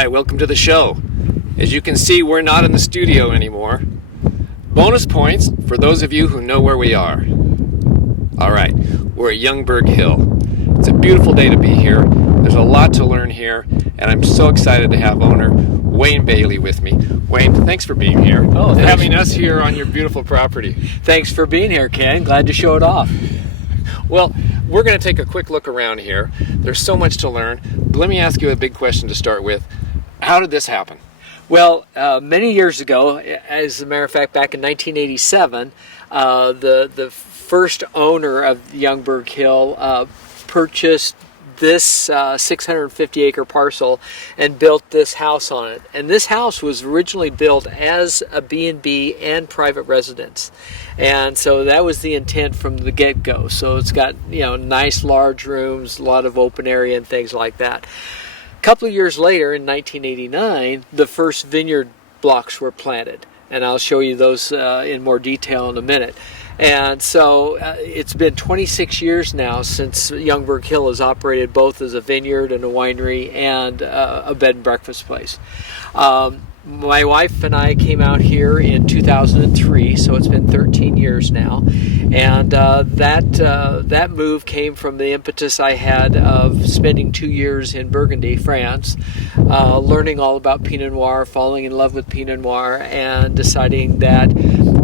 Hi, welcome to the show. As you can see, we're not in the studio anymore. Bonus points for those of you who know where we are. All right, we're at Youngberg Hill. It's a beautiful day to be here. There's a lot to learn here, and I'm so excited to have owner Wayne Bailey with me. Wayne, thanks for being here. Oh, and having us here on your beautiful property. Thanks for being here, Ken. Glad to show it off. Well, we're going to take a quick look around here. There's so much to learn. But let me ask you a big question to start with. How did this happen? Well, many years ago, as a matter of fact, back in 1987, the first owner of Youngberg Hill purchased this 650-acre parcel and built this house on it. And this house was originally built as a B&B and private residence. And so that was the intent from the get-go. So it's got, nice large rooms, a lot of open area and things like that. A couple of years later, in 1989, the first vineyard blocks were planted. And I'll show you those in more detail in a minute. And so it's been 26 years now since Youngberg Hill has operated both as a vineyard and a winery and a bed and breakfast place. My wife and I came out here in 2003, so it's been 13 years now. And that move came from the impetus I had of spending 2 years in Burgundy, France, learning all about Pinot Noir, falling in love with Pinot Noir, and deciding that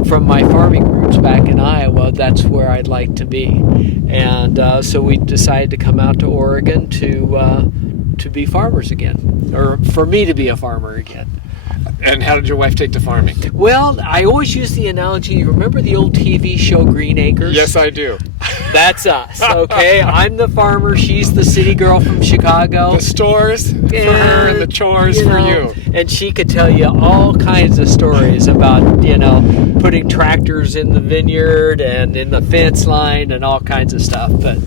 from my farming roots back in Iowa, that's where I'd like to be. And so we decided to come out to Oregon to be farmers again, or for me to be a farmer again. And how did your wife take to farming? Well, I always use the analogy, you remember the old TV show Green Acres? Yes, I do. That's us, okay? I'm the farmer, she's the city girl from Chicago. The stores for her and the chores for you. And she could tell you all kinds of stories about, putting tractors in the vineyard and in the fence line and all kinds of stuff. But,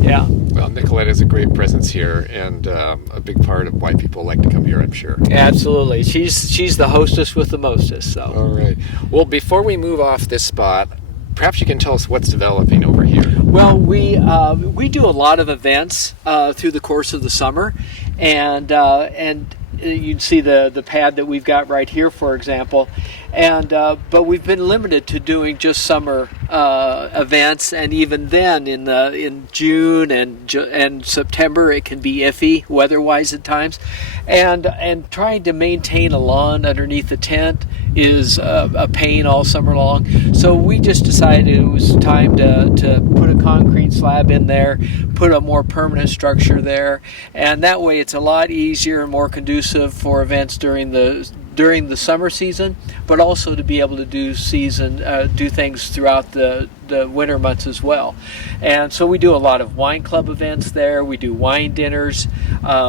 yeah. Well, Nicolette is a great presence here and a big part of why people like to come here, I'm sure. Absolutely. She's the hostess with the mostest. So. All right. Well, before we move off this spot, perhaps you can tell us what's developing over here. Well, we do a lot of events through the course of the summer, and you'd see the pad that we've got right here, for example. And but we've been limited to doing just summer events, and even then, in June and September, it can be iffy weather-wise at times. And trying to maintain a lawn underneath the tent is a pain all summer long. So we just decided it was time to put a concrete slab in there, put a more permanent structure there, and that way it's a lot easier and more conducive for events during the summer season, but also to be able to do things throughout the winter months as well. And so we do a lot of wine club events there. We do wine dinners.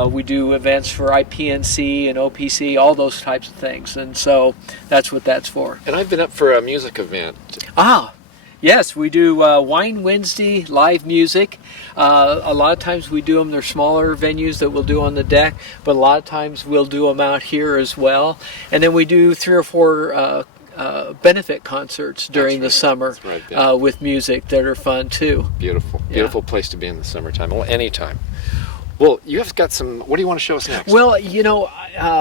We do events for IPNC and OPC, all those types of things. And so that's what that's for. And I've been up for a music event. Yes, we do Wine Wednesday, live music. A lot of times we do them, they're smaller venues that we'll do on the deck, but a lot of times we'll do them out here as well. And then we do 3 or 4 benefit concerts during the summer with music that are fun too. Beautiful. Beautiful place to be in the summertime. Well, anytime. Well, you have got what do you want to show us next? Well,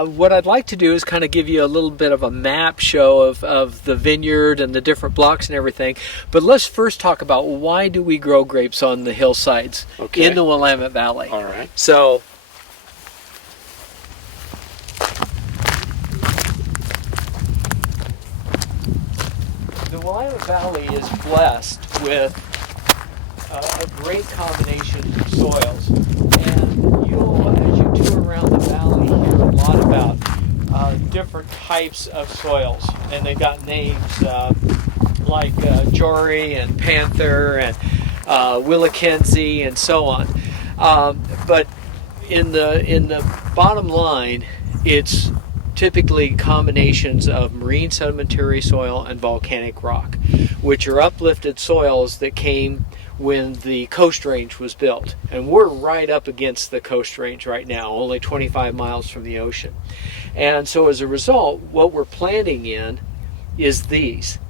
what I'd like to do is kind of give you a little bit of a map show of the vineyard and the different blocks and everything. But let's first talk about why do we grow grapes on the hillsides in the Willamette Valley. All right. So, the Willamette Valley is blessed with a great combination of soils. And as you tour around the valley, hear a lot about different types of soils. And they've got names like Jory and Panther and Willackenzie and so on. But in the bottom line, it's typically combinations of marine sedimentary soil and volcanic rock, which are uplifted soils that came when the Coast Range was built. And we're right up against the Coast Range right now, only 25 miles from the ocean. And so as a result, what we're planting in is these.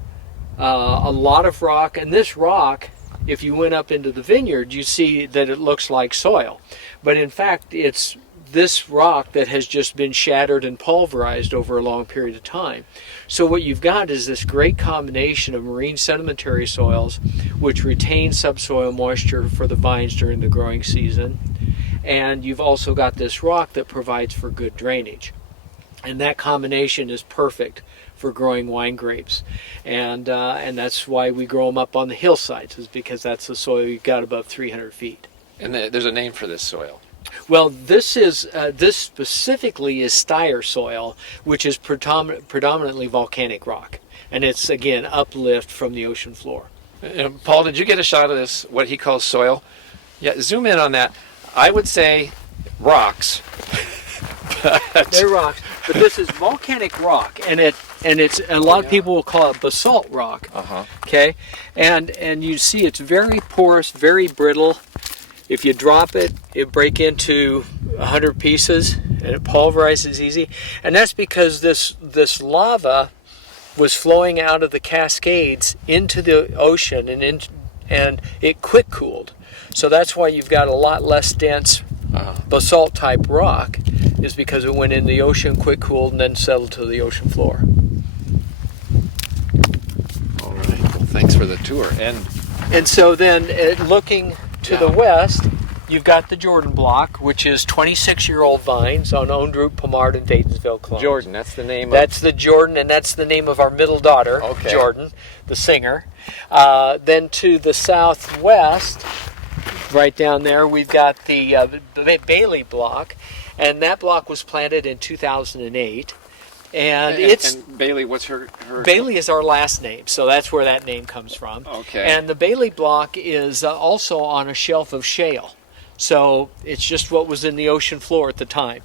A lot of rock, and this rock, if you went up into the vineyard, you see that it looks like soil. But in fact, it's this rock that has just been shattered and pulverized over a long period of time. So what you've got is this great combination of marine sedimentary soils, which retain subsoil moisture for the vines during the growing season, and you've also got this rock that provides for good drainage. And that combination is perfect for growing wine grapes, and that's why we grow them up on the hillsides, is because that's the soil you've got above 300 feet. And there's a name for this soil. Well, this specifically is Steyr soil, which is predominantly volcanic rock, and it's again uplift from the ocean floor. Paul, did you get a shot of this? What he calls soil? Yeah, zoom in on that. I would say rocks. They're rocks, but this is volcanic rock, and it's a lot of people will call it basalt rock. Okay, and you see it's very porous, very brittle. If you drop it, it break into 100 pieces, and it pulverizes easy. And that's because this lava was flowing out of the Cascades into the ocean, and it quick cooled. So that's why you've got a lot less dense basalt type rock, is because it went in the ocean, quick cooled, and then settled to the ocean floor. All right. Well, thanks for the tour. And so then, looking to the west, you've got the Jordan block, which is 26-year-old vines on Ondroot, Pomard, and Vatensville clones. Jordan, that's the name. That's the Jordan, and that's the name of our middle daughter, Jordan, the singer. Then to the southwest, right down there, we've got the Bailey block, and that block was planted in 2008. And Bailey, what's her? Bailey is our last name, so that's where that name comes from. Okay. And the Bailey block is also on a shelf of shale, so it's just what was in the ocean floor at the time.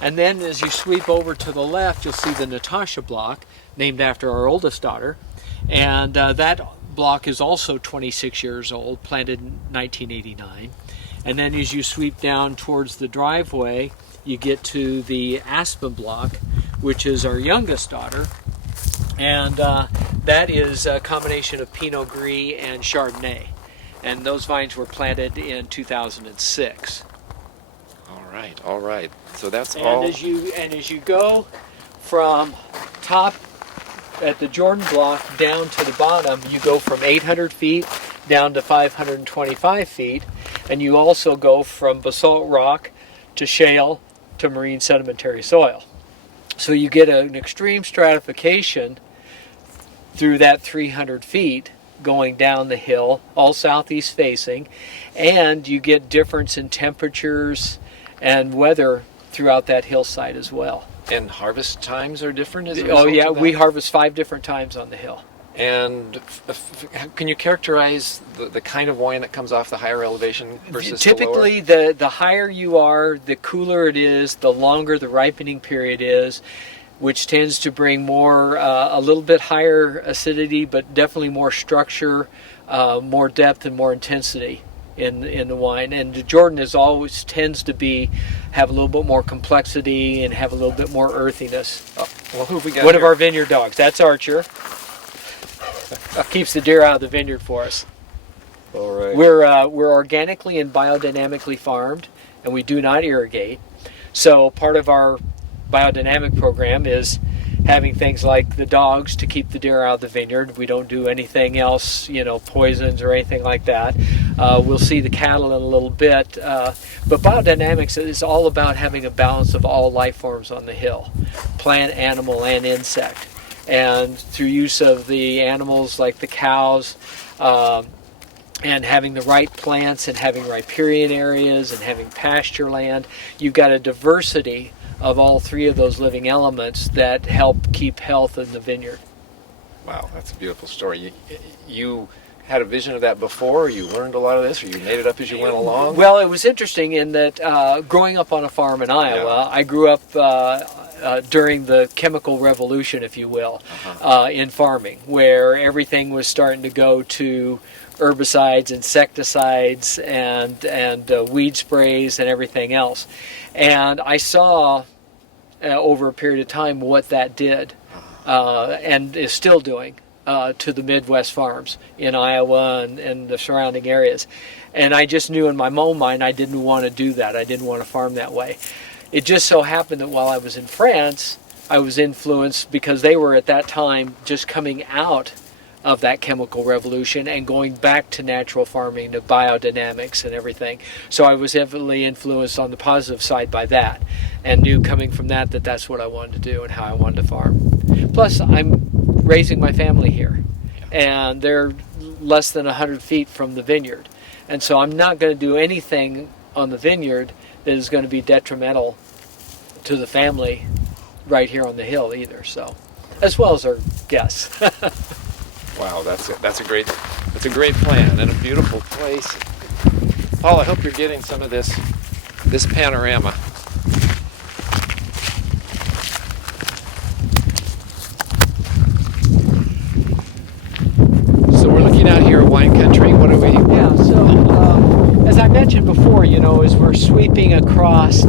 And then as you sweep over to the left, you'll see the Natasha block, named after our oldest daughter, and that block is also 26 years old, planted in 1989. And then as you sweep down towards the driveway, you get to the Aspen block, which is our youngest daughter, and that is a combination of Pinot Gris and Chardonnay, and those vines were planted in 2006. All right. So that's and all. As you go from top at the Jordan block down to the bottom, you go from 800 feet down to 525 feet, and you also go from basalt rock to shale to marine sedimentary soil. So you get an extreme stratification through that 300 feet going down the hill, all southeast facing, and you get difference in temperatures and weather throughout that hillside as well. And harvest times are different as a result Oh yeah, of that? we harvest 5 different times on the hill. And can you characterize the kind of wine that comes off the higher elevation versus Typically, the lower? the higher you are, the cooler it is, the longer the ripening period is, which tends to bring more, a little bit higher acidity, but definitely more structure, more depth, and more intensity in the wine. And the Jordan always tends to have a little bit more complexity and have a little bit more earthiness. Well, who have we got One here? of our vineyard dogs. That's Archer. Keeps the deer out of the vineyard for us. All right. We're organically and biodynamically farmed, and we do not irrigate. So part of our biodynamic program is having things like the dogs to keep the deer out of the vineyard. We don't do anything else, poisons or anything like that. We'll see the cattle in a little bit. But biodynamics is all about having a balance of all life forms on the hill, plant, animal, and insect. And through use of the animals like the cows, and having the right plants and having riparian areas and having pasture land, you've got a diversity of all 3 of those living elements that help keep health in the vineyard. Wow, that's a beautiful story. You had a vision of that before, or you learned a lot of this, or you made it up as you went along? Well, it was interesting in that growing up on a farm in Iowa, I grew up during the chemical revolution, if you will, in farming, where everything was starting to go to herbicides, insecticides, and weed sprays and everything else. And I saw over a period of time what that did, and is still doing to the Midwest farms in Iowa and the surrounding areas. And I just knew in my own mind I didn't want to do that. I didn't want to farm that way. It just so happened that while I was in France, I was influenced because they were at that time just coming out of that chemical revolution and going back to natural farming, to biodynamics and everything. So I was heavily influenced on the positive side by that, and knew coming from that that that's what I wanted to do and how I wanted to farm. Plus, I'm raising my family here, and they're less than 100 feet from the vineyard. And so I'm not going to do anything on the vineyard that is going to be detrimental to the family right here on the hill either. So, as well as our guests. Wow, that's a great plan and a beautiful place. Paul, I hope you're getting some of this panorama. So we're looking out here at wine country. What are we? Yeah. So as I mentioned before, as we're sweeping across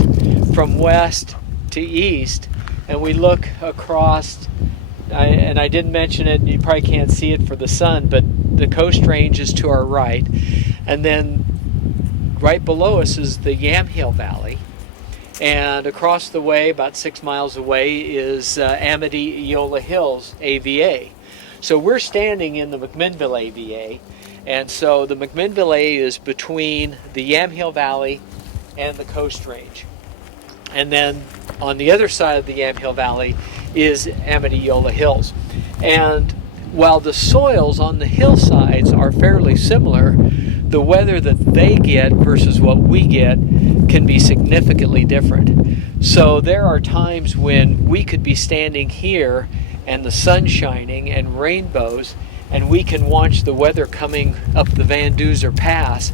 from west to east, and we look across. And I didn't mention it, you probably can't see it for the sun, but the Coast Range is to our right. And then right below us is the Yamhill Valley. And across the way, about 6 miles away, is Amity-Eola Hills AVA. So we're standing in the McMinnville AVA. And so the McMinnville A is between the Yamhill Valley and the Coast Range. And then on the other side of the Yamhill Valley is Amity-Eola Hills. And while the soils on the hillsides are fairly similar, the weather that they get versus what we get can be significantly different. So there are times when we could be standing here and the sun shining and rainbows, and we can watch the weather coming up the Van Duzer Pass,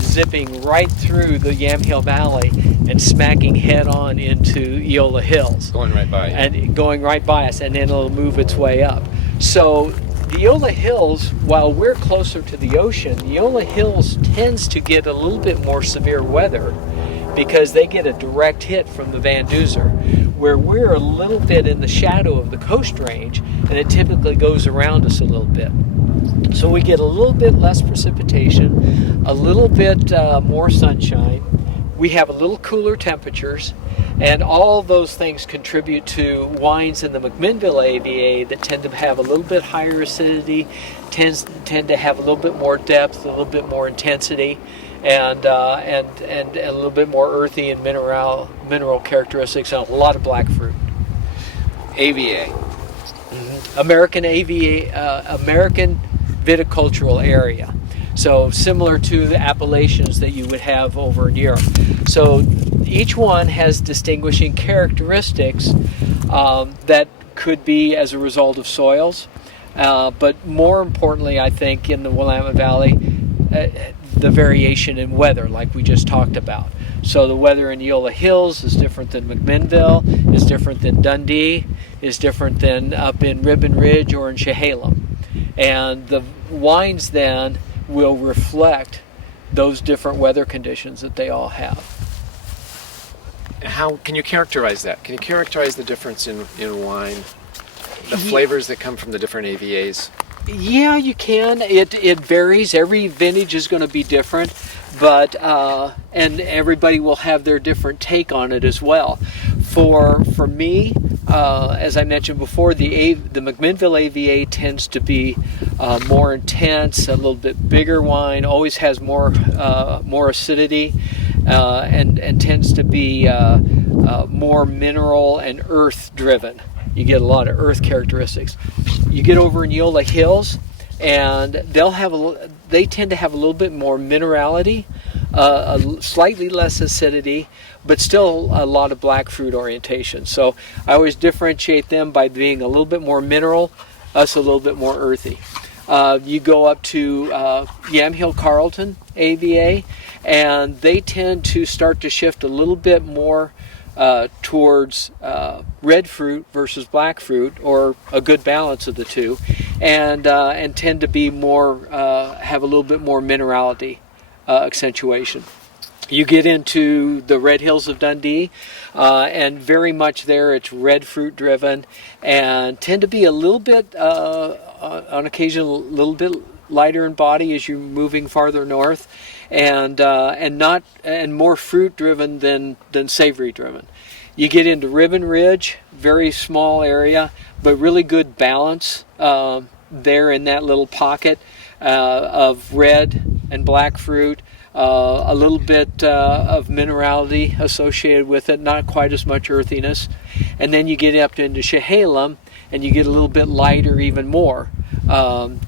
zipping right through the Yamhill Valley and smacking head on into Eola Hills. Going right by you. And going right by us, and then it'll move its way up. So the Eola Hills, while we're closer to the ocean, the Eola Hills tends to get a little bit more severe weather because they get a direct hit from the Van Duzer, where we're a little bit in the shadow of the Coast Range, and it typically goes around us a little bit. So we get a little bit less precipitation, a little bit more sunshine. We have a little cooler temperatures, and all those things contribute to wines in the McMinnville AVA that tend to have a little bit higher acidity, tend to have a little bit more depth, a little bit more intensity, and a little bit more earthy and mineral characteristics, and a lot of black fruit. AVA. Mm-hmm. American AVA, American viticultural area. So similar to the appellations that you would have over in Europe. So each one has distinguishing characteristics that could be as a result of soils, but more importantly, I think, in the Willamette Valley, the variation in weather, like we just talked about. So the weather in Eola Hills is different than McMinnville, is different than Dundee, is different than up in Ribbon Ridge or in Chehalem. And the wines then will reflect those different weather conditions that they all have. How can you characterize that? Can you characterize the difference in wine, the flavors that come from the different AVAs? Yeah, you can. It varies. Every vintage is going to be different, but and everybody will have their different take on it as well. For me, as I mentioned before, the McMinnville AVA tends to be more intense, a little bit bigger wine, always has more acidity, and tends to be more mineral and earth driven. You get a lot of earth characteristics. You get over in Eola Hills, and they tend to have a little bit more minerality, slightly less acidity, but still a lot of black fruit orientation. So I always differentiate them by being a little bit more mineral, us a little bit more earthy. You go up to Yamhill Carlton AVA, and they tend to start to shift a little bit more towards red fruit versus black fruit, or a good balance of the two, and tend to be more have a little bit more minerality accentuation. You get into the Red Hills of Dundee, and very much there it's red fruit driven, and tend to be a little bit on occasion a little bit lighter in body as you're moving farther north, and more fruit driven than savory driven. You get into Ribbon Ridge, very small area, but really good balance there in that little pocket of red and black fruit. A little bit of minerality associated with it, not quite as much earthiness. And then you get up into Chehalem, and you get a little bit lighter even more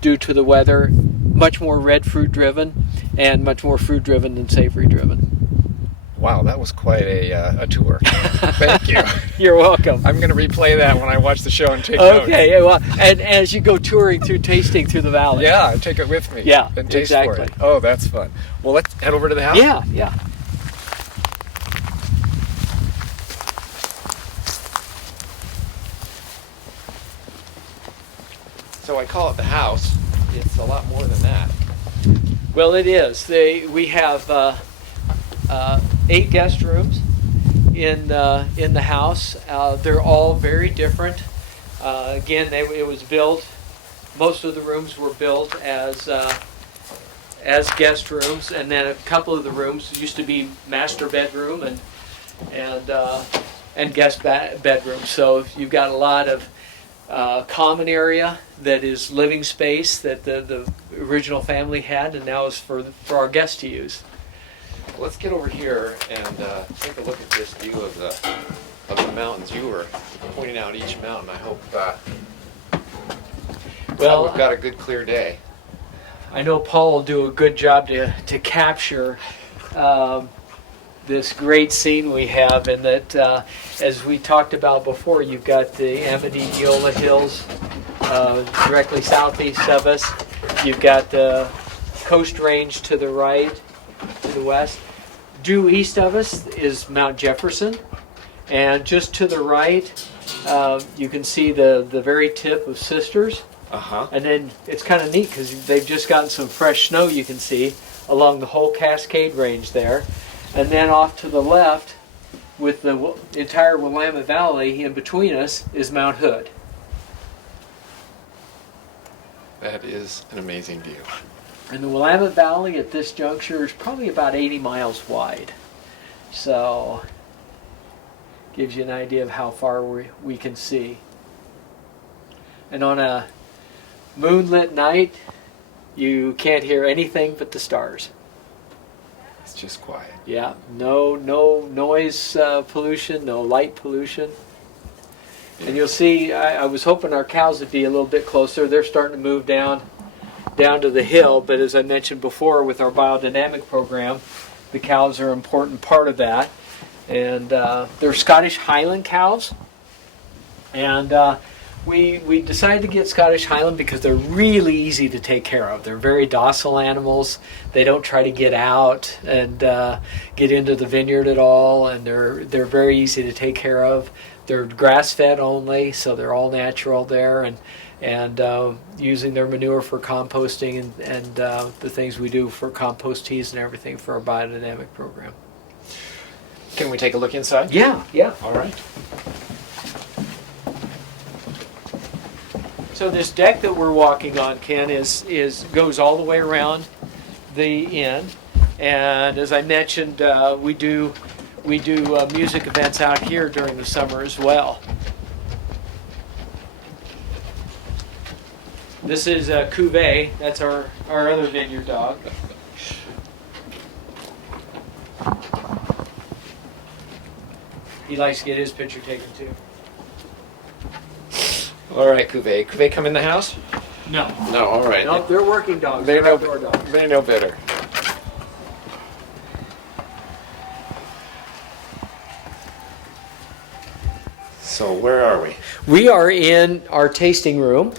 due to the weather. Much more red fruit driven, and much more fruit driven than savory driven. Wow, that was quite a tour. Thank you. You're welcome. I'm going to replay that when I watch the show and take notes. Okay, well, and as you go touring through tasting through the valley. Yeah, take it with me. Yeah, and taste exactly. for it. Oh, that's fun. Well, let's head over to the house. Yeah. So I call it the house. It's a lot more than that. Well, it is. We have 8 guest rooms in the house. They're all very different. Again, it was built. Most of the rooms were built as guest rooms, and then a couple of the rooms used to be master bedroom and guest bedroom. So you've got a lot of common area that is living space that the original family had, and now is for our guests to use. Well, let's get over here and take a look at this view of the mountains. You were pointing out each mountain. I hope we've got a good clear day. I know Paul will do a good job to capture this great scene we have, and that as we talked about before, you've got the Amadiola Hills directly southeast of us. You've got the Coast Range to the right, to the west. Due east of us is Mount Jefferson, and just to the right you can see the very tip of Sisters. And then it's kind of neat because they've just gotten some fresh snow, you can see along the whole Cascade Range there. And then off to the left, with the entire Willamette Valley in between us, is Mount Hood. That is an amazing view. And the Willamette Valley at this juncture is probably about 80 miles wide. So, gives you an idea of how far we can see. And on a moonlit night, you can't hear anything but the stars. It's just quiet. Yeah, no noise pollution, no light pollution. And you'll see, I was hoping our cows would be a little bit closer. They're starting to move down to the hill, but as I mentioned before with our biodynamic program, the cows are an important part of that. And they're Scottish Highland cows. And we decided to get Scottish Highland because they're really easy to take care of. They're very docile animals. They don't try to get out and get into the vineyard at all, and they're very easy to take care of. They're grass-fed only, so they're all natural there, and using their manure for composting and the things we do for compost teas and everything for our biodynamic program. Can we take a look inside? Yeah. All right. So this deck that we're walking on, Ken, goes all the way around the inn, and as I mentioned, we do music events out here during the summer as well. This is Cuvée. That's our other vineyard dog. He likes to get his picture taken too. All right, Cuvée. Cuvée come in the house? No. No, all right. No, they're working dogs. They They're know, outdoor dogs. they know better. So where are we? We are in our tasting room.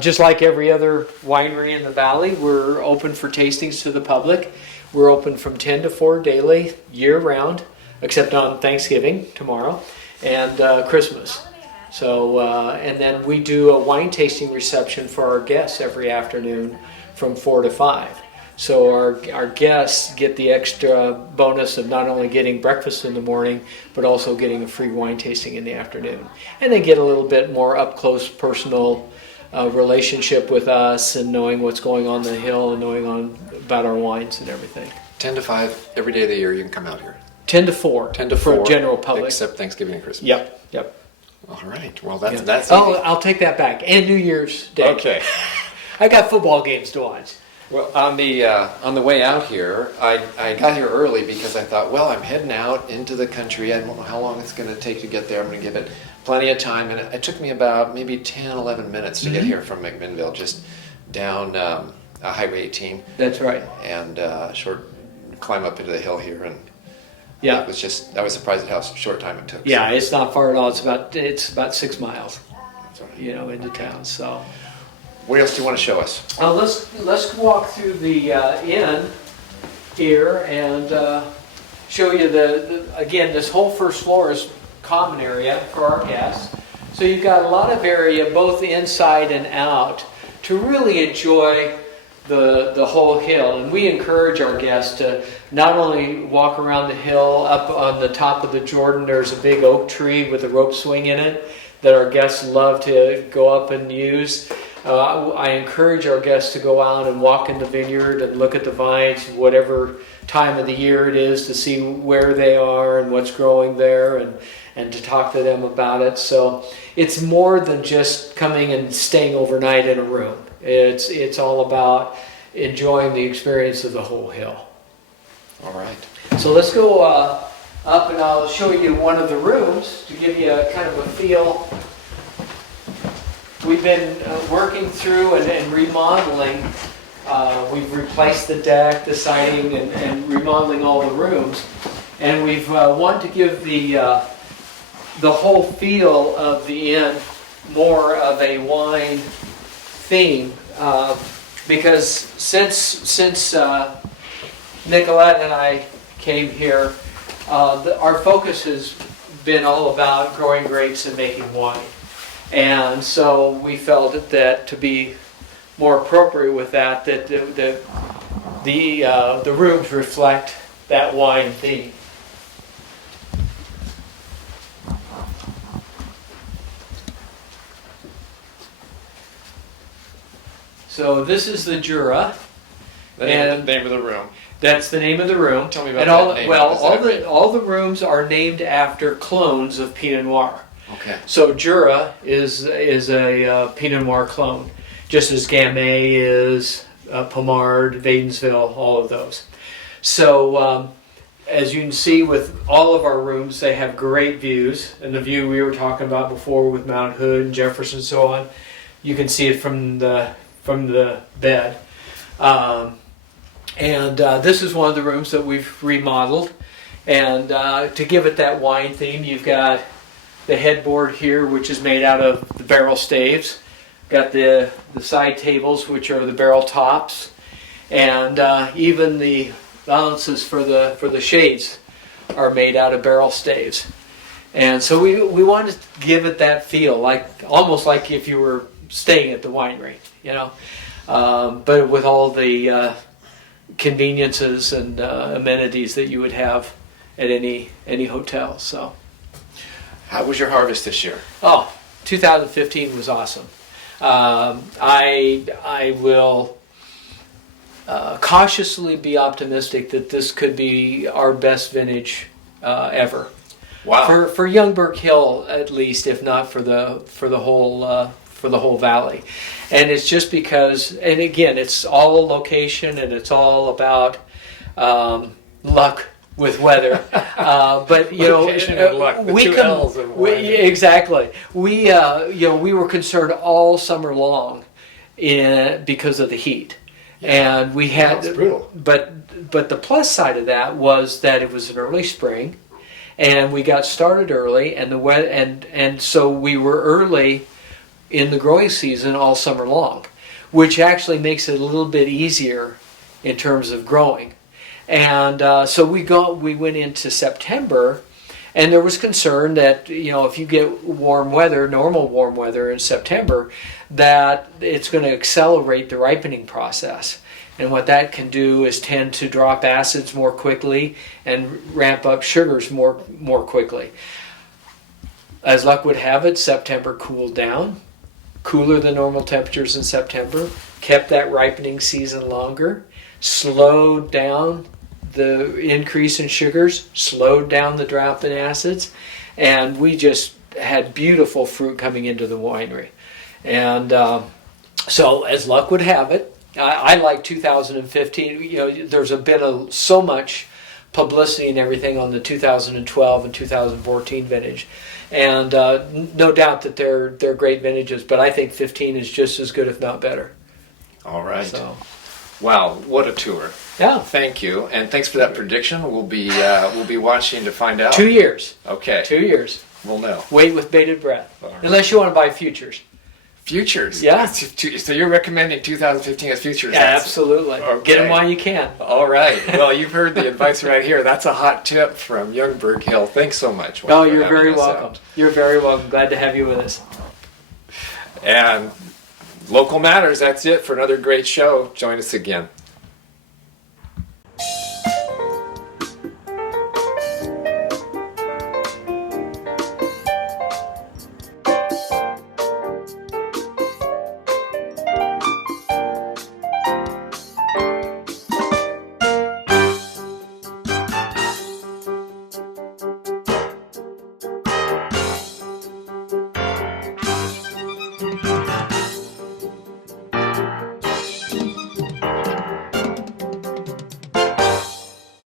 Just like every other winery in the valley, we're open for tastings to the public. We're open from 10 to 4 daily, year-round, except on Thanksgiving, tomorrow, and Christmas. So, and then we do a wine tasting reception for our guests every afternoon from 4 to 5. So our guests get the extra bonus of not only getting breakfast in the morning, but also getting a free wine tasting in the afternoon. And they get a little bit more up-close, personal relationship with us and knowing what's going on the hill and knowing about our wines and everything. 10 to 5 every day of the year you can come out here. 10 to 4. 10 to for 4. General public. Except Thanksgiving and Christmas. Yep. All right. Well, that's easy. Oh, I'll take that back. And New Year's Day. Okay. I got football games to watch. Well, on the way out here, I got here early because I thought, well, I'm heading out into the country. I don't know how long it's going to take to get there. I'm going to give it plenty of time. And it took me about maybe 10, 11 minutes to get here from McMinnville, just down Highway 18. That's right. And short climb up into the hill here. And yeah, it was just, I was surprised at how short time it took. Yeah, it's not far at all. It's about 6 miles, That's right. into town. So. What else do you want to show us? Let's walk through the inn here and show you again, this whole first floor is common area for our guests. So you've got a lot of area both inside and out to really enjoy the whole hill. And we encourage our guests to not only walk around the hill. Up on the top of the Jordan, there's a big oak tree with a rope swing in it that our guests love to go up and use. I encourage our guests to go out and walk in the vineyard and look at the vines, whatever time of the year it is, to see where they are and what's growing there, and to talk to them about it. So it's more than just coming and staying overnight in a room. It's all about enjoying the experience of the whole hill. All right. So let's go up and I'll show you one of the rooms to give you a kind of a feel. We've been working through and remodeling. We've replaced the deck, the siding, and remodeling all the rooms. And we've wanted to give the whole feel of the inn more of a wine theme, because since Nicolette and I came here, our focus has been all about growing grapes and making wine. And so we felt that to be more appropriate with that the rooms reflect that wine theme. So this is the Jura. The name of the room. That's the name of the room. Tell me about that name. Well, all the rooms are named after clones of Pinot Noir. Okay. So Jura is a Pinot Noir clone, just as Gamay is, Pommard, Wadensville, all of those. So as you can see with all of our rooms, they have great views. And the view we were talking about before with Mount Hood and Jefferson and so on, you can see it from the bed. This is one of the rooms that we've remodeled. And to give it that wine theme, you've got the headboard here, which is made out of the barrel staves. Got the side tables, which are the barrel tops, and even the balances for the shades are made out of barrel staves. And so we wanted to give it that feel, almost like if you were staying at the winery, but with all the conveniences and amenities that you would have at any hotel. So. How was your harvest this year? 2015 was awesome. I will cautiously be optimistic that this could be our best vintage ever. Wow. For Youngberg Hill, at least, if not for the whole valley. And it's just because, and again, it's all location and it's all about luck with weather, but luck, exactly. We were concerned all summer long, because of the heat, and we had. That's brutal. But the plus side of that was that it was an early spring, and we got started early, and and so we were early in the growing season all summer long, which actually makes it a little bit easier in terms of growing. And so we went into September, and there was concern that if you get normal warm weather in September, that it's going to accelerate the ripening process. And what that can do is tend to drop acids more quickly and ramp up sugars more quickly. As luck would have it, September cooled down, cooler than normal temperatures in September, kept that ripening season longer, slowed down the increase in sugars, slowed down the drop in acids, and we just had beautiful fruit coming into the winery. And so, as luck would have it, I like 2015. You know, there's been so much publicity and everything on the 2012 and 2014 vintage, and no doubt that they're great vintages. But I think 15 is just as good, if not better. All right. So, wow, what a tour! yeah, Thank you, and thanks for that prediction. We'll be watching to find out. 2 years. Okay. 2 years. We'll know. Wait with bated breath, All right. unless you want to buy futures. Futures. Yeah. So you're recommending 2015 as futures? Yeah, absolutely. Okay. Get them while you can. All right. Well, you've heard the advice right here. That's a hot tip from Youngberg Hill. Thanks so much. Oh, for you're having very us welcome. out. You're very welcome. Glad to have you with us. And Local Matters, that's it for another great show. Join us again.